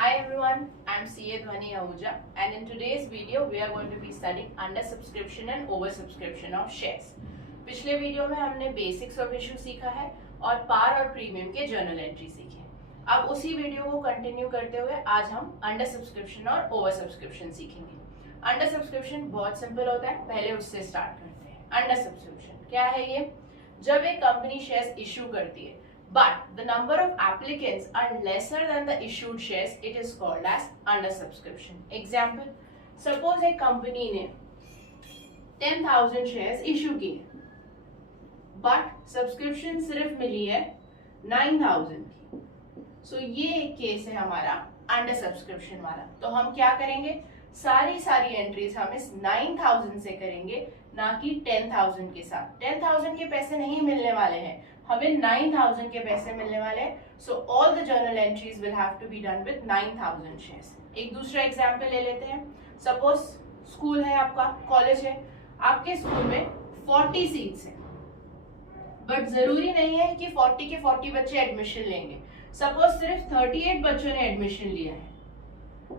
Hi everyone, I'm CA Dhwani Ahuja and in today's video we are going to be studying under subscription and over subscription of shares. पिछले video में हमने basics of issue सीखा है और पार और premium के journal entry सीखे। अब उसी वीडियो को कंटिन्यू करते हुए आज हम अंडर सब्सक्रिप्शन और ओवर सब्सक्रिप्शन सीखेंगे। अंडर सब्सक्रिप्शन बहुत सिंपल होता है, पहले उससे स्टार्ट करते हैं। अंडर सब्सक्रिप्शन क्या है ये? जब एक कंपनी शेयर्स इशू करती है but the number of applicants are lesser than the issued shares, it is called as under subscription. Example, suppose एक कंपनी ने 10,000 shares issue किए but subscription सिर्फ मिली है 9,000 की। So ये एक केस है हमारा अंडर सब्सक्रिप्शन वाला। तो हम क्या करेंगे, सारी एंट्रीज हम इस 9,000 से करेंगे, ना कि 10,000 के साथ। 10,000 के पैसे नहीं मिलने वाले हैं, हमें 9,000 के पैसे मिलने वाले हैं। So all the journal entries will have to be done with 9,000 shares. एक दूसरा एग्जांपल ले लेते हैं। सपोज स्कूल है आपका, कॉलेज है, आपके स्कूल में 40 सीट्स हैं बट जरूरी नहीं है कि 40 के 40 बच्चे एडमिशन लेंगे। सपोज सिर्फ 38 बच्चों ने एडमिशन लिया है।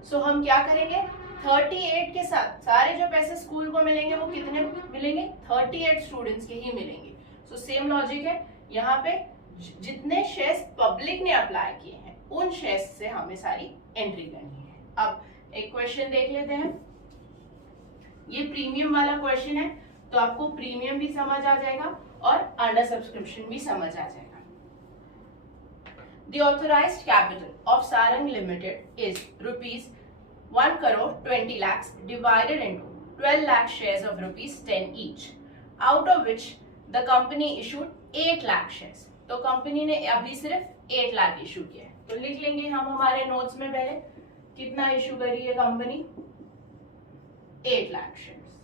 सो हम क्या करेंगे, 38 के साथ सारे जो पैसे स्कूल को मिलेंगे वो कितने मिलेंगे, 38 स्टूडेंट्स के ही मिलेंगे। सो सेम लॉजिक है, यहाँ पे जितने शेयर्स पब्लिक ने अप्लाई किए हैं उन शेयर्स से हमें सारी एंट्री करनी है। अब एक क्वेश्चन देख लेते हैं। ये प्रीमियम वाला क्वेश्चन है, तो आपको प्रीमियम भी समझ आ जाएगा और अंडर सब्सक्रिप्शन भी समझ आ जाएगा। The authorized capital of Sarang Limited is rupees 1 crore 20 lakhs divided into 12 lakh shares of rupees 10 each, out of which the company issued 8 lakh shares। तो कंपनी ने अभी सिर्फ 8 लाख इशू किया है। तो लिख लेंगे हम हमारे नोट्स में पहले कितना इशू करी है कंपनी, 8 लाख शेयर्स।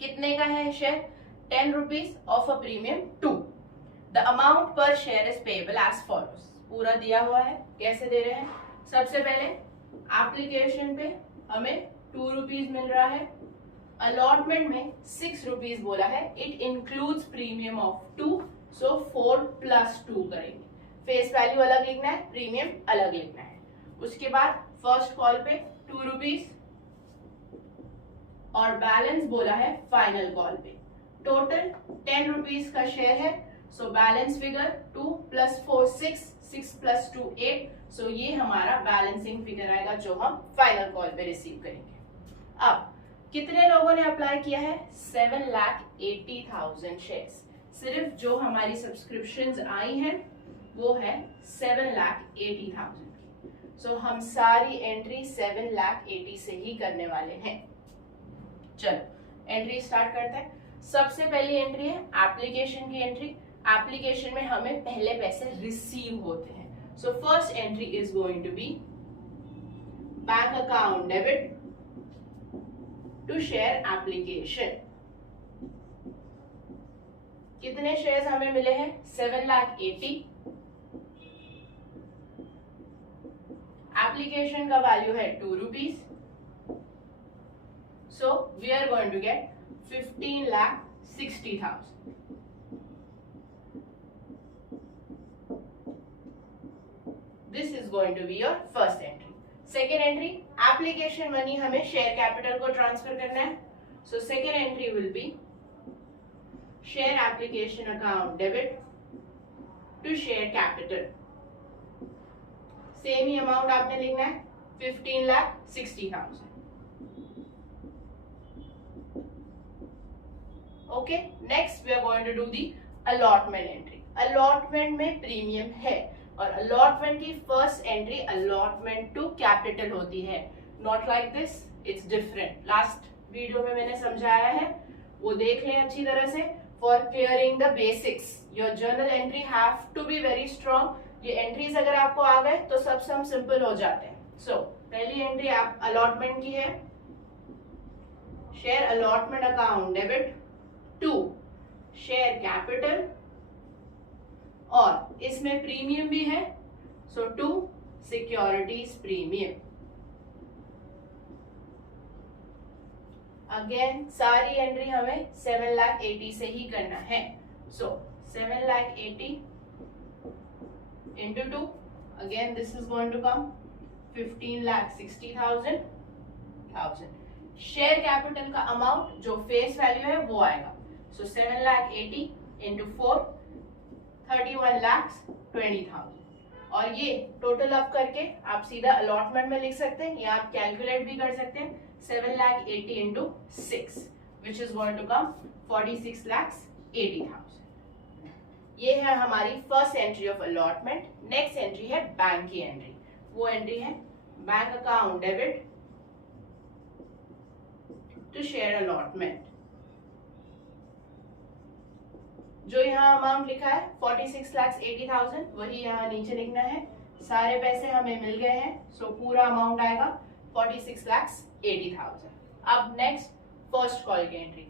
कितने का है share, 10 rupees of a premium 2। The amount per share is payable as follows. पूरा दिया हुआ है, कैसे दे रहे हैं। सबसे पहले एप्लीकेशन पे हमें 2 रुपीज मिल रहा है, अलॉटमेंट में 6 रुपीज बोला है, इट इंक्लूड्स प्रीमियम ऑफ 2, सो 4 + 2 करेंगे। फेस वैल्यू अलग लिखना है, प्रीमियम अलग लिखना है। उसके बाद फर्स्ट कॉल पे 2 रुपीज और बैलेंस बोला है फाइनल कॉल पे। टोटल 10 रुपीज का शेयर है, सो बैलेंस फिगर 2 + 4 6, 6 + 2 8। सो ये हमारा बैलेंसिंग फिगर आएगा जो हम फाइनल कॉल पे रिसीव करेंगे। अब कितने लोगों ने अप्लाई किया है, 7,80,000 शेयर्स। सिर्फ जो हमारी सब्सक्रिप्शंस आई हैं वो है 7,80,000 की। सो हम सारी एंट्री 7,80,000 से ही करने वाले हैं। चलो एंट्री स्टार्ट करते हैं। सबसे पहली एंट्री है एप्लीकेशन की एंट्री। एप्लीकेशन में हमें पहले पैसे रिसीव होते हैं। So first entry is going to be bank account debit to share application. कितने शेयर्स हमें मिले हैं, 7,80,000। एप्लीकेशन का वैल्यू है 2 rupees, so we are going to get 15,60,000। This is going to be your first entry. Second entry, application money हमें share capital को transfer करना है। So second entry will be share application account debit to share capital. Same ही amount आपने लिखना है, 15,60,000। Okay, next we are going to do the allotment entry. Allotment में premium है और अलॉटमेंट की first entry allotment to capital होती है। Not like this, it's different. Last video में मैंने समझाया है, वो देख लें अच्छी तरह से। For clearing the basics, your journal entry have to be very strong. ये एंट्रीज अगर आपको आ गए तो सब सम सिंपल हो जाते हैं। सो पहली एंट्री आप अलॉटमेंट की है, share allotment account debit to share capital, और इसमें प्रीमियम भी है, so to securities premium. Again सारी एंट्री हमें 7,80,000 से ही करना है। So 7,80,000 into 2, again this is going to come 15,60,000. Share capital का अमाउंट जो फेस वैल्यू है वो आएगा. So 7,80,000 into 4 31,20,000. और ये टोटल अप करके आप सीधा अलॉटमेंट में लिख सकते हैं या आप कैलकुलेट भी कर सकते हैं. 7,80,000 into 6 which is going to come 46,80,000. ये है हमारी first entry of allotment. Next entry है बैंक की एंट्री. वो एंट्री है bank account debit to share allotment. जो यहाँ अमाउंट लिखा है 46,80,000 वही यहाँ नीचे लिखना है. सारे पैसे हमें मिल गए हैं. सो पूरा अमाउंट आएगा 46,80,000. अब नेक्स्ट फर्स्ट कॉल की एंट्री.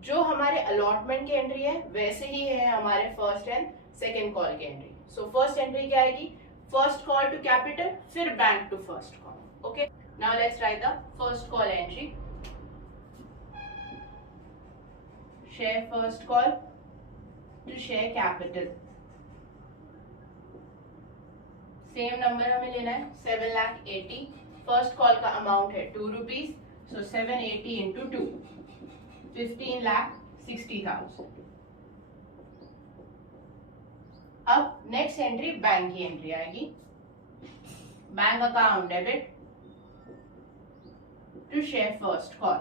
जो हमारे अलॉटमेंट की एंट्री है वैसे ही है हमारे फर्स्ट एंड सेकेंड कॉल की एंट्री. सो फर्स्ट एंट्री क्या आएगी? फर्स्ट कॉल टू कैपिटल फिर bank to first call. Okay, now let's write the first call entry. Share first call to share capital. Same number हमें लेना है 7,80,000. First call का amount है 2 rupees. सो 780 into 2 15,60,000. अब next entry bank की entry आएगी. Bank account debit to share first call.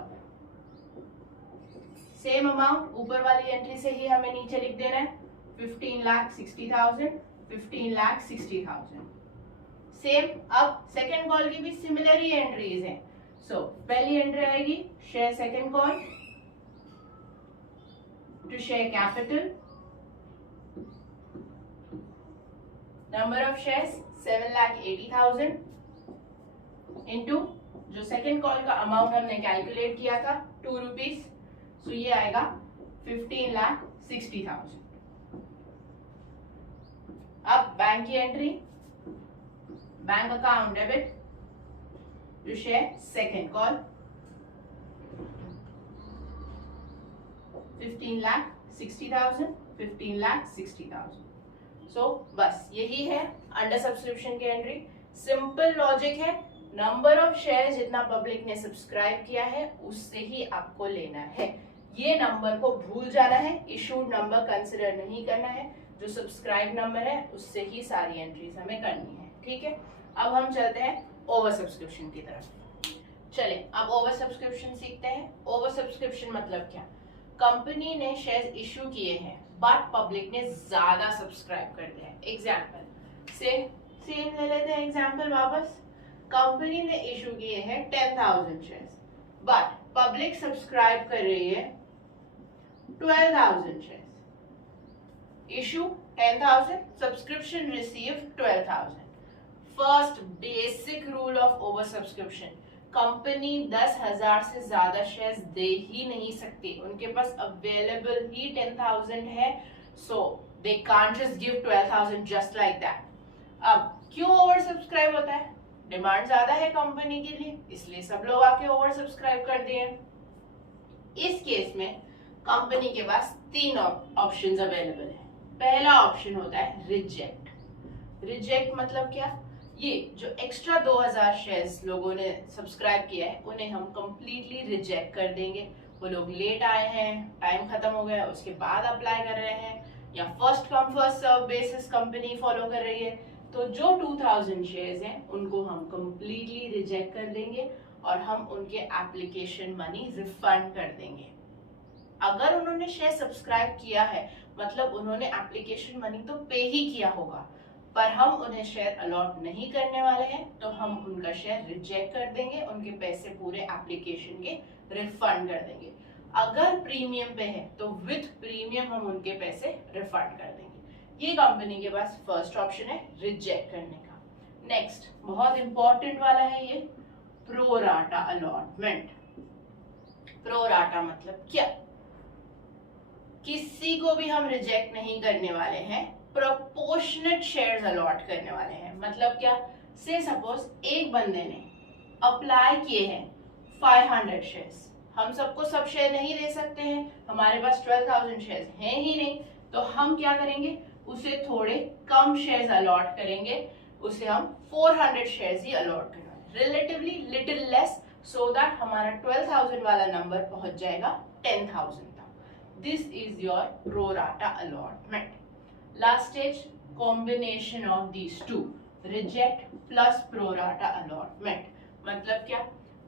Same amount ऊपर वाली एंट्री से ही हमें नीचे लिख देना है. 15,60,000 15,60,000. सेम अब सेकेंड कॉल की भी सिमिलर ही एंट्रीज हैं. सो पहली एंट्री आएगी share second call to share capital. Number of shares 7,80,000 into जो सेकेंड कॉल का अमाउंट हमने कैलकुलेट किया था 2 रुपीज. सो ये आएगा 15,60,000. अब बैंक की entry bank account debit to share second call 15,60,000 15,60,000. So बस यही है अंडर सब्सक्रिप्शन की एंट्री. सिंपल लॉजिक है. नंबर ऑफ शेयर जितना पब्लिक ने सब्सक्राइब किया है उससे ही आपको लेना है. ये नंबर को भूल जाना है. इशूड नंबर कंसिडर नहीं करना है. जो सब्सक्राइब नंबर है उससे ही सारी एंट्रीज हमें करनी है. ठीक है, अब हम चलते हैं ओवर सब्सक्रिप्शन की तरफ. चले अब ओवर सब्सक्रिप्शन सीखते हैं. ओवर सब्सक्रिप्शन मतलब क्या? कंपनी ने शेयर इशू किए हैं बट पब्लिक ने ज्यादा सब्सक्राइब कर दिया है. एग्जाम्पल सेम ले लेते हैं. एग्जाम्पल वापस. कंपनी ने इशू किए हैं 10,000 शेयर्स बट पब्लिक सब्सक्राइब कर रही है 12,000 shares. Issue 10,000, subscription receive 12,000. First basic rule of over subscription, company 10,000 से ज्यादा शेयर्स दे ही नहीं सकती. उनके पास अवेलेबल ही 10,000 है. So they can't just give 12,000 just like that. अब क्यों ओवर सब्सक्राइब होता है? डिमांड ज्यादा है कंपनी के लिए, इसलिए सब लोग आके ओवर सब्सक्राइब कर दिए. इस केस में कंपनी के पास 3 ऑप्शंस अवेलेबल है. पहला ऑप्शन होता है रिजेक्ट. रिजेक्ट मतलब क्या? ये जो एक्स्ट्रा 2,000 शेयर्स लोगों ने सब्सक्राइब किया है उन्हें हम कंप्लीटली रिजेक्ट कर देंगे. वो लोग लेट आए हैं, टाइम खत्म हो गया, उसके बाद अप्लाई कर रहे हैं, या first come first serve basis company follow कर रही है. तो जो 2,000 शेयर्स हैं उनको हम कंप्लीटली रिजेक्ट कर देंगे और हम उनके एप्लीकेशन मनी रिफंड कर देंगे. अगर उन्होंने शेयर सब्सक्राइब किया है मतलब उन्होंने एप्लीकेशन मनी तो पे ही किया होगा, पर हम उन्हें शेयर अलॉट नहीं करने वाले हैं तो हम उनका शेयर रिजेक्ट कर देंगे. उनके पैसे पूरे एप्लीकेशन के रिफंड कर देंगे. अगर प्रीमियम पे है तो विथ प्रीमियम हम उनके पैसे रिफंड कर देंगे. ये कंपनी के पास फर्स्ट ऑप्शन है रिजेक्ट करने का. नेक्स्ट बहुत इंपॉर्टेंट वाला है ये pro rata allotment. Pro rata मतलब क्या? किसी को भी हम रिजेक्ट नहीं करने वाले हैं, प्रोपोर्शनेट शेयर्स अलॉट करने वाले हैं. मतलब क्या? से सपोज एक बंदे ने अप्लाई किए हैं 500 शेयर्स. हम सबको सब शेयर नहीं दे सकते हैं, हमारे पास 12,000 शेयर्स हैं ही नहीं. तो हम क्या करेंगे? उसे थोड़े कम शेयर्स अलॉट करेंगे उसे हम 400 शेयर्स ही अलॉट करने वाले, relatively little less, so that हमारा 12,000 वाला नंबर पहुंच जाएगा 10,000 तक। This is your pro rata allotment. Last stage, combination of these two, reject plus pro rata allotment. मतलब क्या,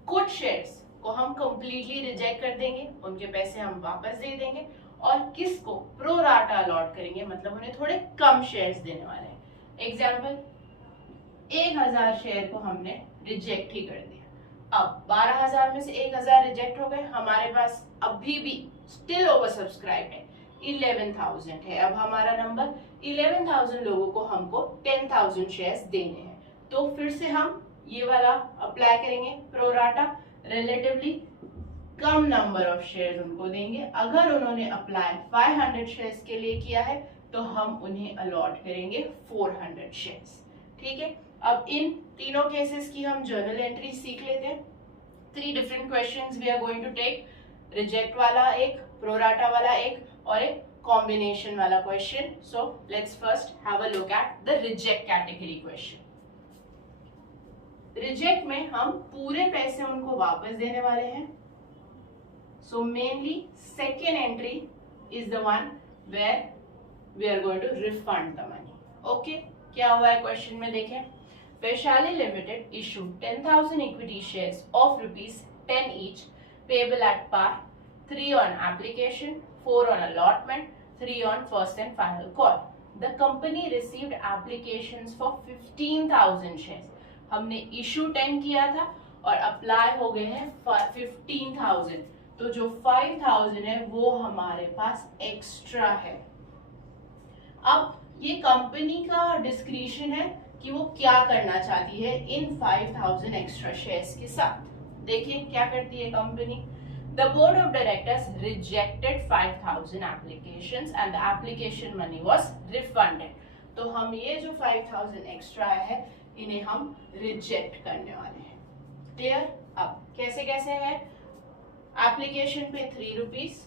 कुछ शेयर्स को हम कंप्लीटली रिजेक्ट कर देंगे, उनके पैसे हम वापस दे देंगे, और किसको प्रो राटा अलॉट करेंगे, मतलब उन्हें थोड़े कम शेयर्स देने वाले हैं। एग्जाम्पल, 1000 शेयर को हमने रिजेक्ट ही कर दिया। अब 12,000 में से 1000 रिजेक्ट हो गए, हमारे पास अभी भी स्टिल ओवर सब्सक्राइब है, 11,000 है। अब हमारा नंबर 11,000 लोगों को हमको 10,000 शेयर्स देने हैं, तो फिर से हम ये वाला अप्लाई करेंगे pro rata, relatively come number of shares उनको देंगे। अगर उन्होंने अप्लाई 500 शेयर्स के लिए किया है तो हम उन्हें अलॉट करेंगे 400 शेयर्स। ठीक है, अब इन तीनों केसेस की हम जर्नल एंट्री सीख लेते हैं। 3 different questions we are going to take, reject वाला एक, प्रो राटा वाला एक, और एक कॉम्बिनेशन वाला question. So let's first have a look at the reject category question. Reject में हम पूरे पैसे उनको वापस देने वाले हैं। So mainly second entry is the one where we are going to refund the money. Okay, क्या हुआ है क्वेश्चन में देखें। Vaishali limited issue 10,000 equity shares of ₹10 each, payable at par, 3 on application, 4 on allotment, 3 on first and final call. The company received applications for 15,000 shares. हमने issue 10 किया था और apply हो गए हैं 15,000, तो जो 5,000 है वो हमारे पास एक्स्ट्रा है। अब ये कंपनी का डिस्क्रिशन है कि वो क्या करना चाहती है इन 5,000 एक्स्ट्रा शेयर्स के साथ। देखिए क्या करती है company. The board of directors rejected 5,000 applications and the application money was refunded. तो हम ये जो 5,000 एक्स्ट्रा है इन्हें हम रिजेक्ट करने वाले हैं। क्लियर। अब कैसे कैसे है, एप्लीकेशन पे ₹3,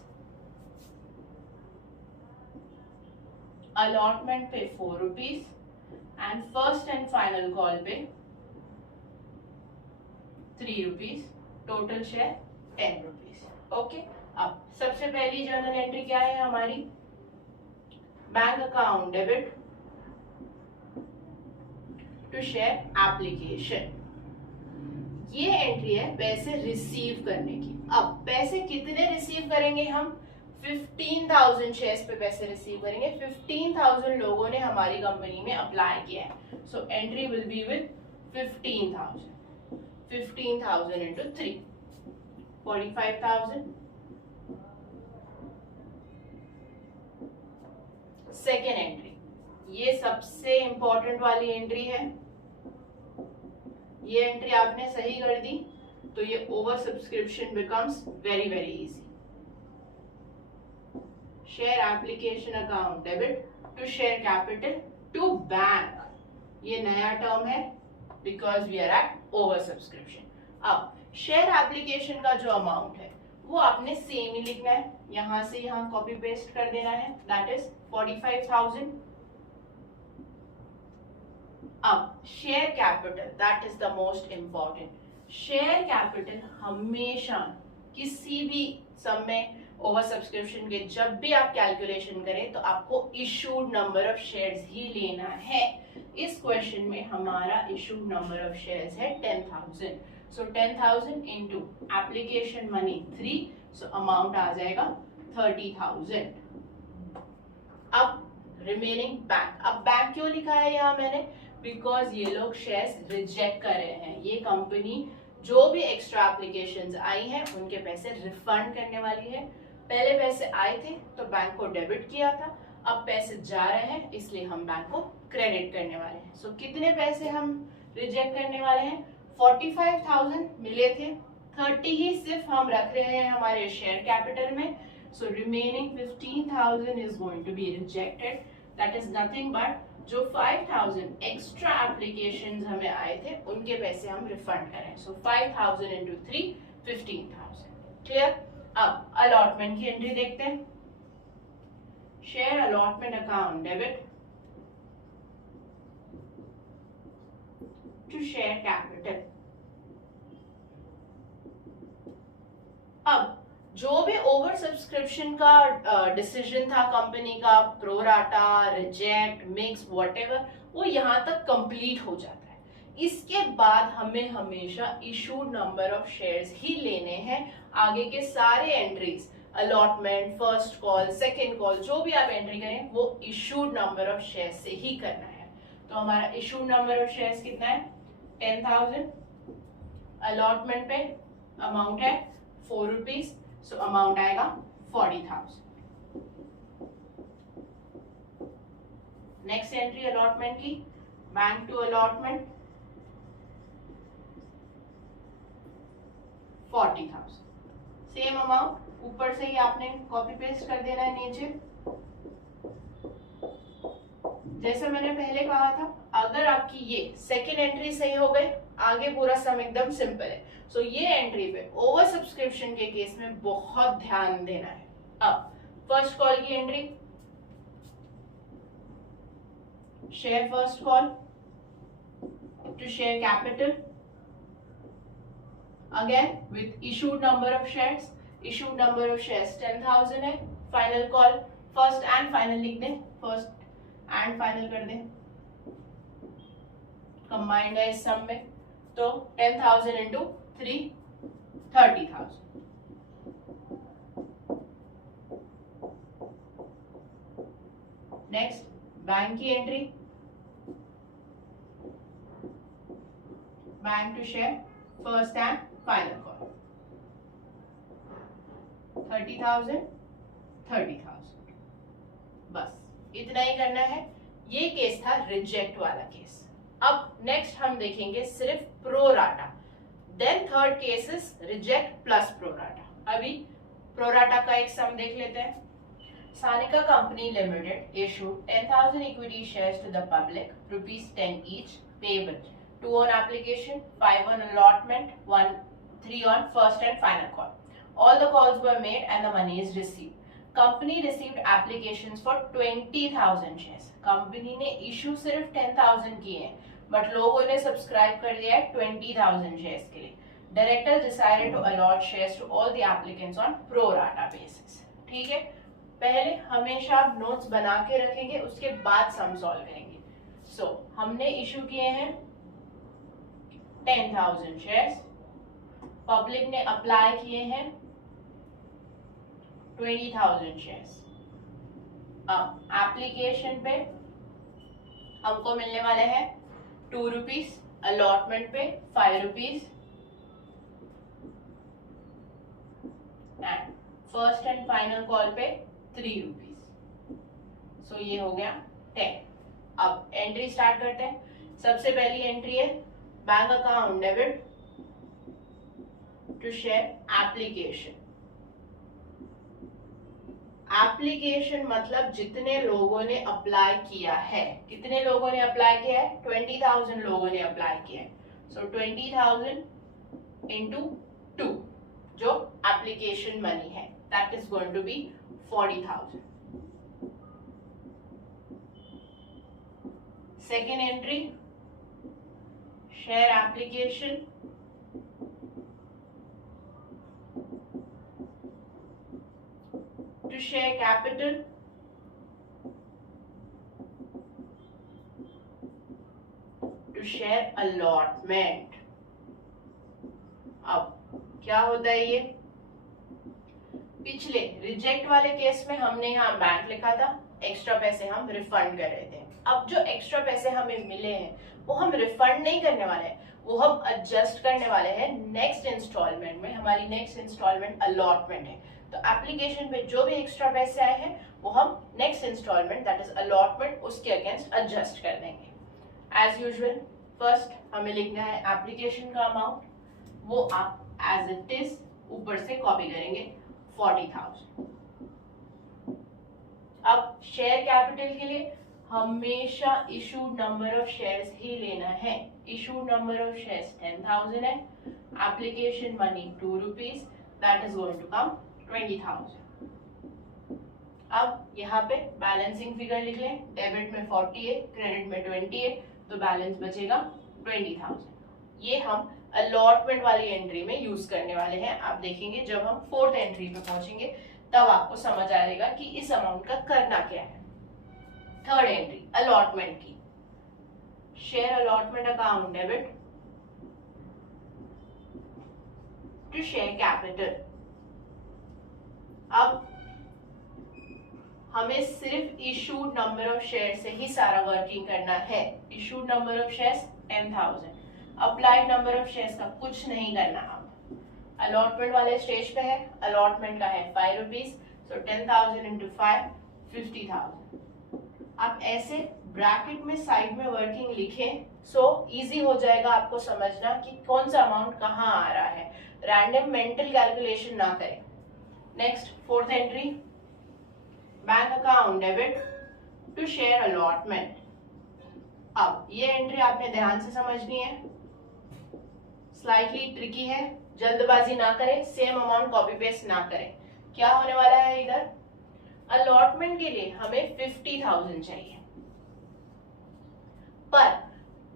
अलॉटमेंट पे ₹4 and first and final call पे ₹3, टोटल शेयर ₹10। ओके, अब सबसे पहली जर्नल एंट्री क्या है हमारी, bank account debit to share application. ये एंट्री है पैसे रिसीव करने की। अब पैसे कितने रिसीव करेंगे हम, 15,000 शेयर्स पे पैसे रिसीव करेंगे। 15,000 लोगों ने हमारी कंपनी में अप्लाई किया है, so entry will be with 15,000। 15,000 into 3, 45,000। Second entry, ये सबसे इंपॉर्टेंट वाली एंट्री है। ये एंट्री आपने सही कर दी तो ये over subscription becomes very very easy. Share application account debit to share capital to bank, ये नया टर्म है because we are at over subscription. अब शेयर एप्लीकेशन का जो अमाउंट है वो आपने सेम ही लिखना है, यहां से यहां कॉपी पेस्ट कर देना है, दैट इज 45,000। अब share capital, that is the most important. Share capital हमेशा किसी भी सम में ओवर सब्सक्रिप्शन के जब भी आप कैलकुलेशन करें तो आपको इशूड नंबर ऑफ शेयर्स ही लेना है। इस क्वेश्चन में हमारा इशूड नंबर ऑफ शेयर्स है 10,000, so 10,000 into application money 3, so amount आ जाएगा 30,000। अब रिमेनिंग बैंक, अब बैंक क्यों लिखा है यहाँ मैंने, बिकॉज ये लोग शेयर्स रिजेक्ट कर रहे हैं। ये कंपनी जो भी एक्स्ट्रा एप्लीकेशंस आई हैं उनके पैसे रिफंड करने वाली है। पहले पैसे आए थे तो बैंक को डेबिट किया था, अब पैसे जा रहे हैं इसलिए हम बैंक को क्रेडिट करने वाले हैं। सो कितने पैसे हम रिजेक्ट करने वाले हैं, 45,000 मिले थे, 30 ही सिर्फ हम रख रहे हैं हमारे शेयर कैपिटल में। So remaining 15,000 is going to be rejected, that is nothing but जो 5,000 एक्स्ट्रा एप्लीकेशंस हमें आए थे उनके पैसे हम रिफंड करें। So 5,000 into 3, 15,000। क्लियर। अब अलॉटमेंट की एंट्री देखते हैं। Share allotment account debit to share capital. अब जो भी ओवर सब्सक्रिप्शन का डिसीजन था कंपनी का, प्रोराटा, रिजेक्ट, मिक्स, व्हाटएवर, वो यहाँ तक कंप्लीट हो जाता है। इसके बाद हमें हमेशा इशूड नंबर ऑफ शेयर्स ही लेने हैं। आगे के सारे entries, allotment, first call, second call, जो भी आप एंट्री करें वो इशूड नंबर ऑफ शेयर्स से ही करना है। तो हमारा इशूड नंबर ऑफ शेयर्स कितना है? 10,000। अलॉटमेंट पे अमाउंट है 4 रुपीज, सो अमाउंट आएगा 40,000। नेक्स्ट एंट्री अलॉटमेंट की, bank to allotment 40,000। Same amount ऊपर से ही आपने कॉपी पेस्ट कर देना है नीचे। जैसे मैंने पहले कहा था, अगर आपकी ये सेकेंड एंट्री सही हो गई, आगे पूरा सम एकदम सिंपल है। सो ये एंट्री पे ओवर सब्सक्रिप्शन के केस में बहुत ध्यान देना है। अब फर्स्ट कॉल की entry, share first call to share capital, again with issued number of shares. Issued number of shares 10,000 है। Final call, first and final लिख दें, फर्स्ट एंड फाइनल कर दें, कंबाइंड है इस सम में। तो 10,000 इंटू 3, 30,000। नेक्स्ट बैंक की entry, bank to share first and final call 30,000, 30,000। बस इतना ही करना है। ये केस था रिजेक्ट वाला केस। अब नेक्स्ट हम देखेंगे सिर्फ pro rata. Then third case is reject plus pro rata. अभी प्रोराटा का एक सम देख लेते हैं। Sanika company limited issued 10,000 equity shares to the public, ₹10 each, payable 2 on application, 5 on allotment, 3 on first and final call. All the calls were made and the money is received. Company received applications for 20,000 shares. Company ने issue सिर्फ 10,000 किए हैं, but लोगों ने subscribe कर दिया है 20,000 shares के लिए। Directors decided to allot shares to all the applicants on pro rata basis. ठीक है, पहले हमेशा आप नोट्स बना के रखेंगे, उसके बाद सम सॉल्व करेंगे। सो हमने इशू किए हैं 10,000 शेयर्स, पब्लिक ने अप्लाई किए हैं 20,000 शेयर्स। अब एप्लीकेशन पे हमको मिलने वाले हैं 2 रुपीज, अलॉटमेंट पे 5 rupees and first and final call पे 3 रुपीज। सो ये हो गया 10। अब एंट्री स्टार्ट करते हैं। सबसे पहली एंट्री है bank account debit to share application. Application मतलब जितने लोगों ने अप्लाई किया है। कितने लोगों ने अप्लाई किया है? 20,000 लोगों ने अप्लाई किया है। सो 20,000 इंटू 2 जो एप्लीकेशन मनी है, that is going to be 40,000। Second entry, share application to share capital to share allotment। अब क्या होता है ये? पिछले रिजेक्ट वाले केस में हमने यहाँ बैंक लिखा था, एक्स्ट्रा पैसे हम रिफंड कर रहे थे। अब जो एक्स्ट्रा पैसे हमें मिले हैं वो हम रिफंड नहीं करने वाले हैं, वो हम एडजस्ट करने वाले हैं नेक्स्ट इंस्टॉलमेंट में। हमारी नेक्स्ट इंस्टॉलमेंट अलॉटमेंट है, तो एप्लीकेशन पे जो भी एक्स्ट्रा पैसे आए हैं वो हम next instalment that is allotment उसके अगेंस्ट एडजस्ट कर देंगे। एज यूजुअल फर्स्ट हमें लिखना है एप्लीकेशन का अमाउंट, वो आप एज इट इज ऊपर से कॉपी करेंगे 40,000। अब शेयर कैपिटल के लिए हमेशा इशूड नंबर ऑफ शेयर्स ही लेना है। इशूड नंबर ऑफ शेयर्स 10,000 है, application money 2 rupees, that is going to come 20,000। अब यहाँ पे बैलेंसिंग फिगर लिख लें। डेबिट में 40 है, क्रेडिट में 20 है, तो बैलेंस बचेगा 20,000। ये हम अलॉटमेंट वाली एंट्री में यूज करने वाले हैं। आप देखेंगे जब हम फोर्थ एंट्री पे पहुंचेंगे तब आपको समझ आएगा कि इस अमाउंट का करना क्या है। थर्ड एंट्री अलॉटमेंट की, share allotment account debit to share capital. अब हमें सिर्फ इशूड नंबर ऑफ शेयर से ही सारा वर्किंग करना है। Issued number of shares 10,000, applied number of shares का कुछ नहीं करना। अब अलॉटमेंट वाले स्टेज पे है, अलॉटमेंट का है 5 रुपीज, सो 10,000 इंटू 5 50,000। आप ऐसे ब्रैकेट में साइड में वर्किंग लिखें सो इजी हो जाएगा आपको समझना कि कौन सा अमाउंट कहाँ आ रहा है। रैंडम मेंटल कैलकुलेशन ना करें। Next fourth entry bank account debit to share allotment. अब ये एंट्री आपने ध्यान से समझनी है, स्लाइटली ट्रिकी है, जल्दबाजी ना करें, सेम अमाउंट कॉपी पेस्ट ना करें। क्या होने वाला है इधर, अलॉटमेंट के लिए हमें 50,000 चाहिए, पर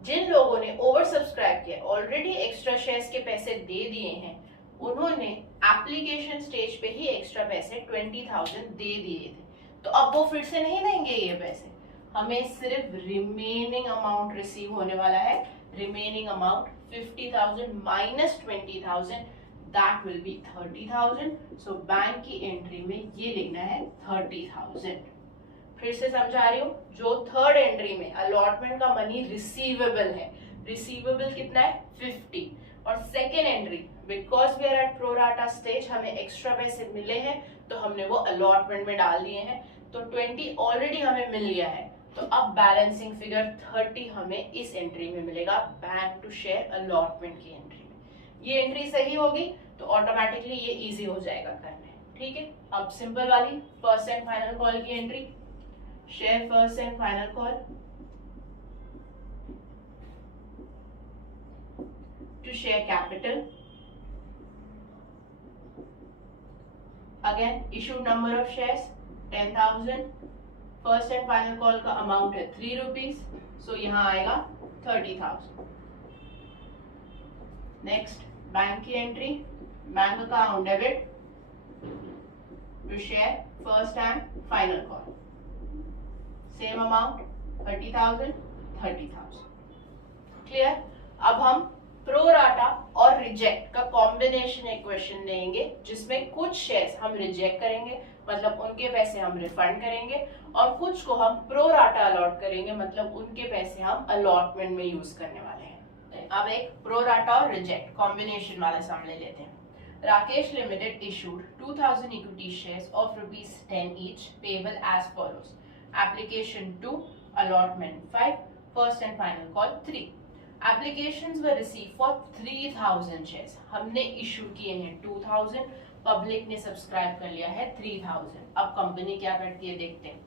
जिन लोगों ने ओवर सब्सक्राइब किया, ऑलरेडी एक्स्ट्रा शेयर्स के पैसे दे दिए हैं, उन्होंने एप्लीकेशन स्टेज पे ही एक्स्ट्रा पैसे 20,000 दे दिए थे, तो अब वो फिर से नहीं देंगे ये पैसे। हमें सिर्फ रिमेनिंग अमाउंट रिसीव होने वाला है। Remaining amount 50,000 minus 20,000, that will be 30,000। So bank की एंट्री में ये लिखना है 30,000। फिर से समझा रही हूँ, जो थर्ड एंट्री में अलॉटमेंट का मनी रिसीवेबल है, रिसीवेबल कितना है 50, और second entry because we are at pro rata stage, हमें एक्स्ट्रा पैसे मिले हैं तो हमने वो अलॉटमेंट में डाल दिए हैं, तो 20 ऑलरेडी हमें मिल लिया है। तो अब बैलेंसिंग फिगर 30 हमें इस एंट्री में मिलेगा, बैंक टू शेयर अलॉटमेंट की एंट्री में। ये एंट्री सही होगी तो ऑटोमेटिकली ये इजी हो जाएगा करने, ठीक है। अब सिंपल वाली फर्स्ट एंड फाइनल कॉल की entry, share first and final call to share capital. Again issued number of shares 10,000, first and final call का अमाउंट है 3 रुपीज, सो यहां आएगा 30,000। नेक्स्ट बैंक की entry, bank account debit to share first and final call, same amount 30,000 30,000। Clear. अब हम pro rata और reject का combination equation लेंगे, जिसमें कुछ शेयर्स हम रिजेक्ट करेंगे, मतलब उनके पैसे हम रिफंड करेंगे, और कुछ को हम प्रोराटा अलॉट करेंगे, मतलब उनके पैसे हम अलॉटमेंट में यूज करने वाले हैं। अब एक प्रोराटा और रिजेक्ट कॉम्बिनेशन वाला सामने लेते हैं। Rakesh limited issued 2,000 equity shares of ₹10 each payable as follows. Application 2, allotment 5, first and final call 3. Applications were received for 3,000 shares. हमने इशू किए हैं 2,000, पब्लिक ने सब्सक्राइब कर लिया है 3,000। अब कंपनी क्या करती है देखते हैं।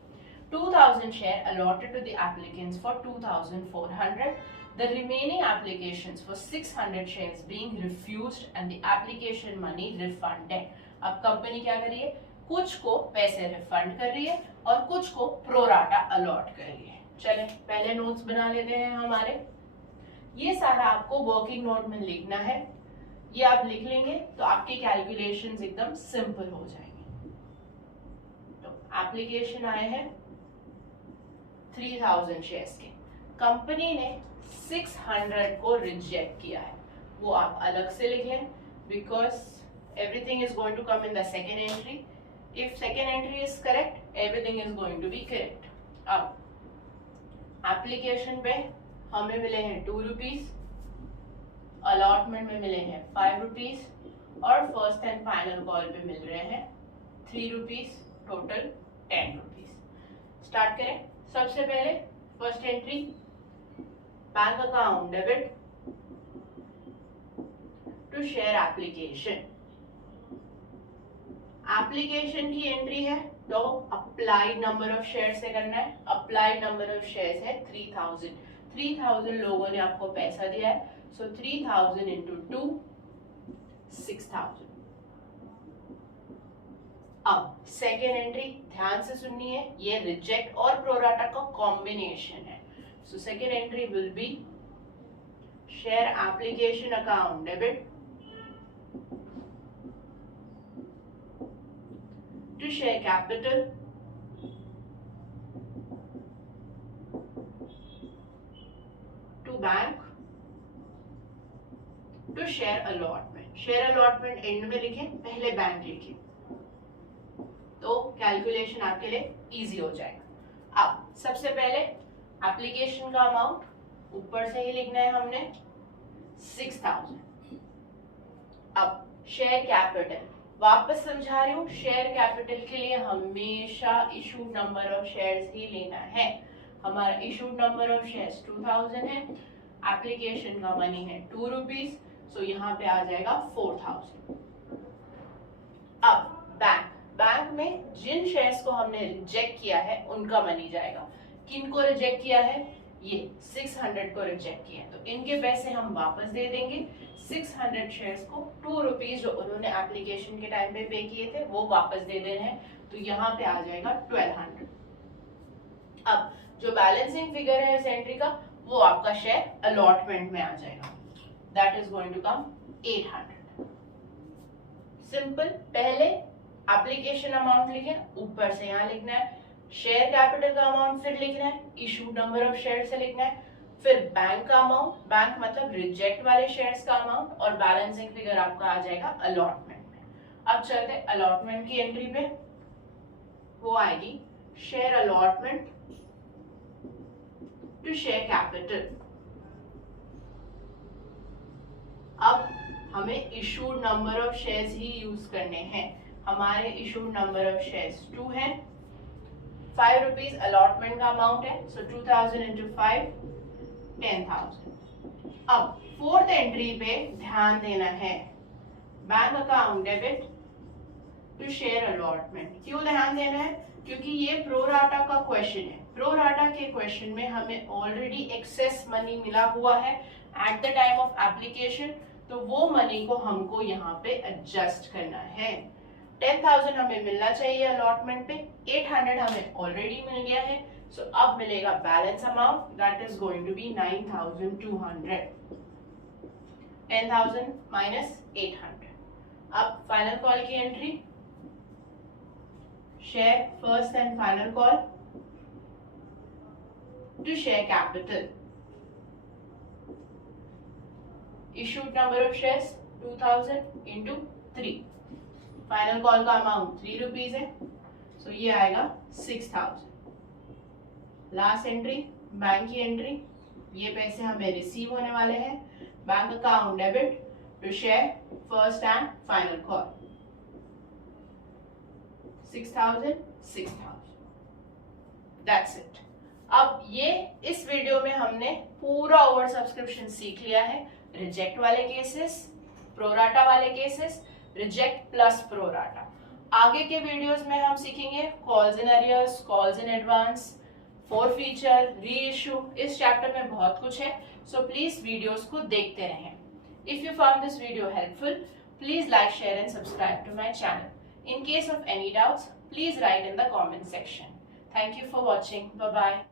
2,000 share allotted to the applicants for 2,400. The remaining applications for 600 shares being refused and the application money refunded. अब कंपनी क्या कर रही है, कुछ को पैसे रिफंड कर रही है और कुछ को प्रोराटा अलॉट कर रही है। चले पहले नोट्स बना लेते हैं हमारे। ये सारा आपको वर्किंग नोट में लिखना है, ये आप लिख लेंगे तो आपके कैलकुलेशंस एकदम सिंपल हो जाएंगे। तो एप्लीकेशन आए हैं 3,000 शेयर्स के, कंपनी ने 600 को रिजेक्ट किया है, वो आप अलग से लिख लें, because everything is going to come in the second entry. If second entry is correct, everything is going to be correct. अब एप्लीकेशन पे हमें मिले हैं 2 रुपीज, अलॉटमेंट में मिले हैं 5 रुपीज, और फर्स्ट एंड फाइनल कॉल पे मिल रहे हैं 3 रुपीज, टोटल 10 रुपीज। स्टार्ट करें। सबसे पहले first entry, bank account debit to share application. Application की एंट्री है तो अप्लाइड नंबर ऑफ शेयर से करना है। अप्लाइड नंबर ऑफ शेयर है 3,000। 3,000 लोगों ने आपको पैसा दिया है, सो 3,000 इंटू 2 6,000। अब सेकेंड एंट्री ध्यान से सुननी है, ये रिजेक्ट और प्रोराटा का कॉम्बिनेशन है। So second entry will B share application account debit to share capital to bank to share allotment. share allotment and में लिखें, पहले बैंक लिखें, तो कैलकुलेशन आपके लिए इजी हो जाएगा। अब सबसे पहले एप्लीकेशन का अमाउंट ऊपर से ही लिखना है हमने 6000। अब शेयर कैपिटल वापस समझा रही हूँ, शेयर कैपिटल के लिए हमेशा इशूड नंबर ऑफ शेयर्स ही लेना है। हमारा इशूड नंबर ऑफ शेयर्स 2000 है, एप्लीकेशन का मनी है 2 रुपीज, सो यहाँ पे आ जाएगा 4000। अब बैंक में जिन शेयर्स को हमने रिजेक्ट किया है उनका मनी जाएगा। किन को रिजेक्ट किया है? ये 600 को रिजेक्ट किया है, तो इनके पैसे हम वापस दे देंगे। 600 शेयर्स को 2 रुपीज जो उन्होंने एप्लीकेशन के टाइम पे पे किए थे वो वापस दे दे रहे हैं, तो यहाँ पे आ जाएगा 1200। अब जो बैलेंसिंग फिगर है इस एंट्री का वो आपका शेयर अलॉटमेंट में आ जाएगा, that is going to come 800। Simple, पहले एप्लीकेशन अमाउंट लिखें, ऊपर से यहाँ लिखना है, शेयर कैपिटल का अमाउंट फिर लिखना है, इशूड नंबर ऑफ शेयर से लिखना है, फिर बैंक का अमाउंट, बैंक मतलब रिजेक्ट वाले शेयर्स का अमाउंट, और बैलेंसिंग फिगर आपका आ जाएगा अलॉटमेंट में। अब चलते अलॉटमेंट की एंट्री पे, वो आएगी share allotment to share capital. अब हमें इशूड नंबर ऑफ शेयर्स ही यूज करने हैं। हमारे इशूड नंबर ऑफ शेयर्स 2 है, 5 रुपीज अलॉटमेंट का अमाउंट है, सो 2000 इंटू 5 10,000। अब फोर्थ एंट्री पे ध्यान देना है, bank account debit to share allotment. क्यों ध्यान देना है? क्योंकि ये प्रोराटा का क्वेश्चन है। प्रोराटा के क्वेश्चन में हमें ऑलरेडी एक्सेस मनी मिला हुआ है at the time of application, तो वो मनी को हमको यहाँ पे एडजस्ट करना है। 10,000 हमें मिलना चाहिए अलॉटमेंट पे, 800 हमें ऑलरेडी मिल गया है, सो अब मिलेगा balance amount, that is going to be 9,200। 10,000 minus 800। अब फाइनल कॉल की entry, share first and final call to share capital. Issued number of shares 2000 into 3, final call का अमाउंट 3 रुपीज है, सो ये आएगा 6000। लास्ट एंट्री बैंक की entry, ये पैसे हमें रिसीव होने वाले हैं, bank account debit to share first and final call 6000 that's it. अब ये इस वीडियो में हमने पूरा ओवर सब्सक्रिप्शन सीख लिया है, रिजेक्ट वाले केसेस, प्रोराटा वाले केसेस, रिजेक्ट प्लस प्रोराटा। आगे के वीडियोस में हम सीखेंगे calls in arrears, calls in advance, forfeiture, री इशू। इस चैप्टर में बहुत कुछ है, सो प्लीज वीडियोस को देखते रहें। If you found this video helpful, please like, share and subscribe to my channel. In case of any doubts, please write in the comment section. Thank you for watching, bye bye.